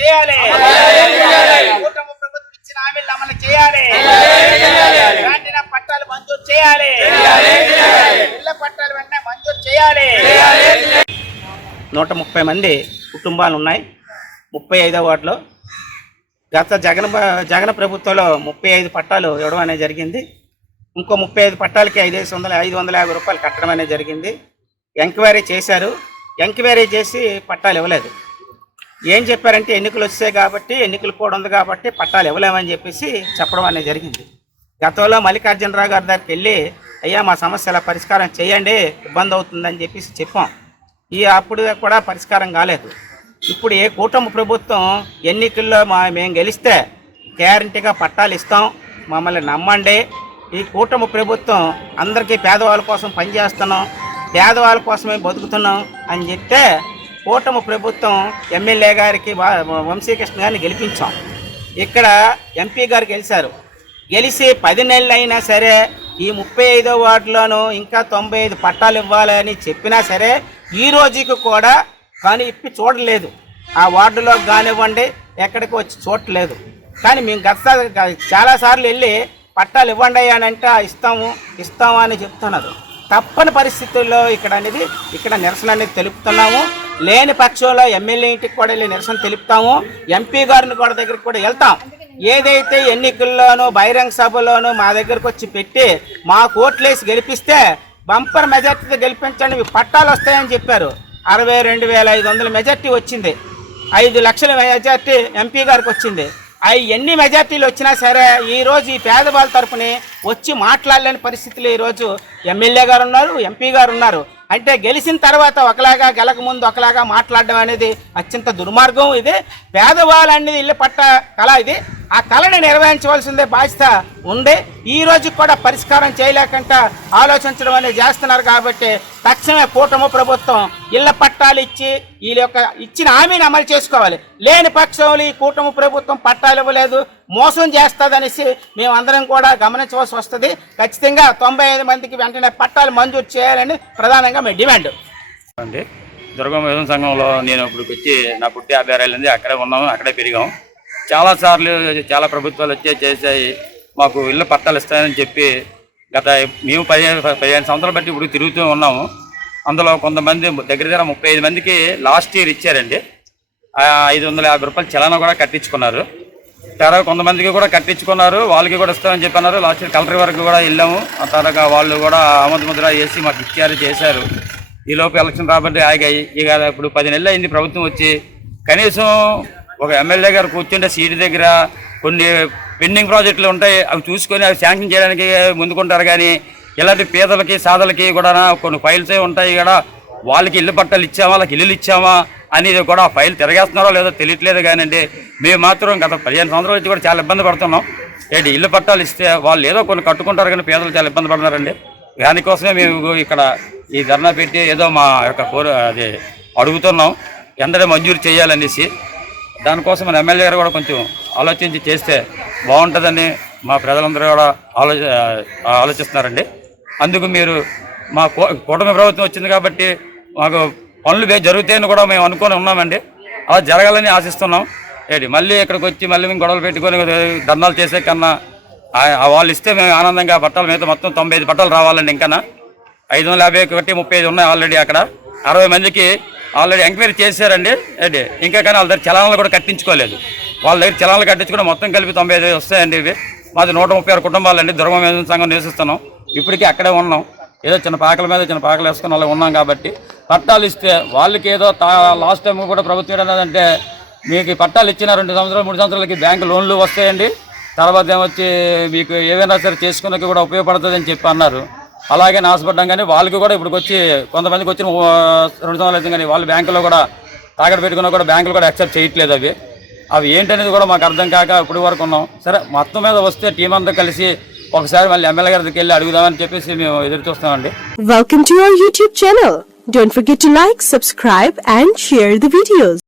చేయాలి. కూటమి ప్రభుత్వం ఇచ్చిన హామీలను అమలు చేయాలి. గ్రాంటీన పట్టాలు మంజూరు చేయాలి. ఇళ్ల పట్టాలు వెంటనే మంజూరు చేయాలి. 130 మంది కుటుంబాలు ఉన్నాయి 35వ వార్డులో. గత జగన్ ప్రభుత్వంలో 35 పట్టాలు ఇవ్వడం అనేది జరిగింది. ఇంకో 35 పట్టాలకి 550 రూపాయలు కట్టడం అనేది జరిగింది. ఎంక్వైరీ చేశారు. ఎంక్వైరీ చేసి పట్టాలు ఇవ్వలేదు. ఏం చెప్పారంటే ఎన్నికలు వచ్చాయి కాబట్టి, ఎన్నికలు కూడా ఉంది కాబట్టి పట్టాలు ఇవ్వలేమని చెప్పేసి చెప్పడం అనేది జరిగింది. గతంలో మల్లికార్జునరావు గారి దగ్గరికి వెళ్ళి అయ్యా మా సమస్యల పరిష్కారం చేయండి, ఇబ్బంది అవుతుందని చెప్పేసి చెప్పాం. అప్పుడు కూడా పరిష్కారం కాలేదు. ఇప్పుడు ఏ కూటమి ప్రభుత్వం ఎన్నికల్లో మేము గెలిస్తే గ్యారంటీగా పట్టాలు ఇస్తాం, మమ్మల్ని నమ్మండి, ఈ కూటమి ప్రభుత్వం అందరికీ పేదవాళ్ళ కోసం పనిచేస్తున్నాం, పేదవాళ్ళ కోసమే బతుకుతున్నాం అని చెప్తే కూటమి ప్రభుత్వం ఎమ్మెల్యే గారికి వంశీకృష్ణ గారిని గెలిపించాం. ఇక్కడ ఎంపీ గారు గెలిచారు. గెలిచి 10 నెలలు అయినా సరే ఈ 35వ వార్డులోనూ ఇంకా 95 పట్టాలు ఇవ్వాలని చెప్పినా సరే ఈ రోజుకి కూడా కానీ ఇప్పి చూడలేదు. ఆ వార్డులో కానివ్వండి ఎక్కడికి వచ్చి చూడలేదు. కానీ మేము చాలాసార్లు వెళ్ళి పట్టాలు ఇవ్వండి అని అంటే ఇస్తాము అని చెప్తున్నారు. తప్పని పరిస్థితుల్లో ఇక్కడ నిరసన అనేది తెలుపుతున్నాము. లేని పక్షంలో ఎమ్మెల్యే ఇంటికి కూడా వెళ్ళి నిరసన తెలుపుతాము. ఎంపీ గారిని కూడా దగ్గరికి కూడా వెళ్తాం. ఏదైతే ఎన్నికల్లోనూ బహిరంగ సభలోనూ మా దగ్గరకు వచ్చి పెట్టి మా ఓట్లేసి గెలిపిస్తే బంపర్ మెజార్టీతో గెలిపించండి, మీ పట్టాలు వస్తాయని చెప్పారు. 62,500 మెజార్టీ వచ్చింది. 5 లక్షల మెజార్టీ ఎంపీ గారికి వచ్చింది. ఎన్ని మెజార్టీలు వచ్చినా సరే ఈరోజు ఈ పేదవాళ్ళ తరపుని వచ్చి మాట్లాడలేని పరిస్థితులు ఈరోజు ఎమ్మెల్యే గారు ఉన్నారు, ఎంపీ గారు ఉన్నారు. అంటే గెలిచిన తర్వాత ఒకలాగా గెలక ముందు ఒకలాగా మాట్లాడడం అనేది అత్యంత దుర్మార్గం. ఇది పేదవాళ్ళు అనేది ఇల్లు పట్ట కళ. ఇది ఆ కళని నిర్వహించవలసిందే బాధ్యత ఉంది. ఈ రోజు కూడా పరిష్కారం చేయలేకుండా ఆలోచించడం అనేది చేస్తున్నారు. కాబట్టి తక్షణమే కూటమి ప్రభుత్వం ఇళ్ల పట్టాలు ఇచ్చి వీళ్ళ యొక్క ఇచ్చిన హామీని అమలు చేసుకోవాలి. లేని పక్షంలో ఈ కూటమి ప్రభుత్వం పట్టాలు ఇవ్వలేదు, మోసం చేస్తుందనేసి మేమందరం కూడా గమనించవలసి వస్తుంది. ఖచ్చితంగా 95 మందికి వెంటనే పట్టాలు మంజూరు చేయాలని ప్రధానంగా మేము డిమాండ్. అండి దుర్గం యువజన సంఘంలో నేను ఇప్పుడు వచ్చి నా పుట్టి 56 ఏళ్ళంది. అక్కడే ఉన్నాము, అక్కడే పెరిగాం. చాలాసార్లు చాలా ప్రభుత్వాలు చేసాయి, మాకు ఇల్లు పట్టాలు ఇస్తాయని చెప్పి మేము 15 సంవత్సరాలు బట్టి ఇప్పుడు తిరుగుతూ ఉన్నాము. అందులో కొంతమంది దగ్గర 35 మందికి లాస్ట్ ఇయర్ ఇచ్చారండి. 550 రూపాయలు చలానా కూడా కట్టించుకున్నారు. తర్వాత కొంతమందికి కూడా కట్టించుకున్నారు, వాళ్ళకి కూడా ఇస్తామని చెప్పన్నారు. లాస్ట్ ఇయర్ కలెక్టర్ వరకు కూడా వెళ్ళాము. ఆ తర్వాత వాళ్ళు కూడా ఆమోద ముద్ర వేసి మాకు చేశారు. ఈలోపు ఎలక్షన్ రాబట్టి ఆగాయి. ఇక ఇప్పుడు 10 నెలలు అయింది ప్రభుత్వం వచ్చి. కనీసం ఒక ఎమ్మెల్యే గారు కూర్చుంటే సీటు దగ్గర కొన్ని పెండింగ్ ప్రాజెక్టులు ఉంటాయి, అవి చూసుకొని అవి శాంక్షన్ చేయడానికి ముందుకుంటారు. కానీ ఇలాంటి పేదలకి సాధలకి కూడా కొన్ని ఫైల్సే ఉంటాయి కూడా, వాళ్ళకి ఇల్లు పట్టాలు ఇచ్చామా, వాళ్ళకి ఇల్లులు ఇచ్చామా అనేది కూడా ఆ ఫైల్ తిరగేస్తున్నారో లేదో తెలియట్లేదు. కానివ్వండి మేము మాత్రం గత 15 సంవత్సరాల నుంచి కూడా చాలా ఇబ్బంది పడుతున్నాం. ఇల్లు పట్టాలు ఇస్తే వాళ్ళు ఏదో కొన్ని కట్టుకుంటారు కానీ పేదలు చాలా ఇబ్బంది పడుతున్నారండి. దానికోసమే మేము ఇక్కడ ఈ ధర్నా పెట్టి ఏదో మా యొక్క అది అడుగుతున్నాం, ఎందరే మంజూరు చేయాలనేసి. దానికోసం మన ఎమ్మెల్యే గారు కూడా కొంచెం ఆలోచించి చేస్తే బాగుంటుందని మా ప్రజలందరూ కూడా ఆలోచిస్తున్నారండి. అందుకు మీరు మా కూటమి ప్రభుత్వం వచ్చింది కాబట్టి మాకు పనులు జరుగుతాయని కూడా మేము అనుకొని ఉన్నామండి. అలా జరగాలని ఆశిస్తున్నాం. మళ్ళీ ఇక్కడికి వచ్చి మళ్ళీ మేము గొడవలు పెట్టుకొని ధర్నాలు చేసే కన్నా వాళ్ళు ఇస్తే మేము ఆనందంగా పట్టాల మీద మొత్తం 95 పట్టాలు రావాలండి. ఇంకా 550 ఒకటి 35 ఉన్నాయి ఆల్రెడీ. అక్కడ 60 మందికి ఆల్రెడీ ఎంక్వైరీ చేశారండి. ఇంకా కానీ వాళ్ళ దగ్గర చలానాలు కూడా కట్టించుకోలేదు. వాళ్ళ దగ్గర చలానాలు కట్టించుకుంటే మొత్తం కలిపి 95 వస్తాయండి. ఇవి మాది 136 కుటుంబాలండి. దుర్గం యువజన సంఘం నివసిస్తున్నాం. ఇప్పటికీ అక్కడే ఉన్నాం. ఏదో చిన్న పాకల మీద చిన్న పాకలు వేసుకుని అలా ఉన్నాం. కాబట్టి పట్టాలు ఇస్తే వాళ్ళకి ఏదో లాస్ట్ టైం కూడా ప్రభుత్వం ఏంటంటే మీకు పట్టాలు ఇచ్చిన 2 సంవత్సరాలు 3 సంవత్సరాలకి బ్యాంకు లోన్లు వస్తాయండి. తర్వాత ఏమొచ్చి మీకు ఏదైనా సరే చేసుకున్నకి కూడా ఉపయోగపడుతుంది అని చెప్పి అన్నారు. అలాగే ఆశపడ్డాం. కానీ వాళ్ళకి కూడా ఇప్పుడు వచ్చి కొంతమందికి వచ్చిన 2 సంవత్సరాలు అయితే కానీ వాళ్ళు బ్యాంకులో కూడా తాకట్టు పెట్టుకున్నా కూడా బ్యాంకులు కూడా యాక్సెప్ట్ చేయట్లేదు. అవి ఏంటనేది కూడా మాకు అర్థం కాక ఇప్పుడు వరకు ఉన్నాం. సరే మొత్తం మీద వస్తే టీం అంతా కలిసి ఒకసారి మళ్ళీ ఎమ్మెల్యే గారి దగ్గరికి వెళ్ళి అడుగుదామని చెప్పేసి మేము ఎదురు చూస్తామండి. Welcome to your YouTube channel. Don't forget to like, subscribe and share the videos.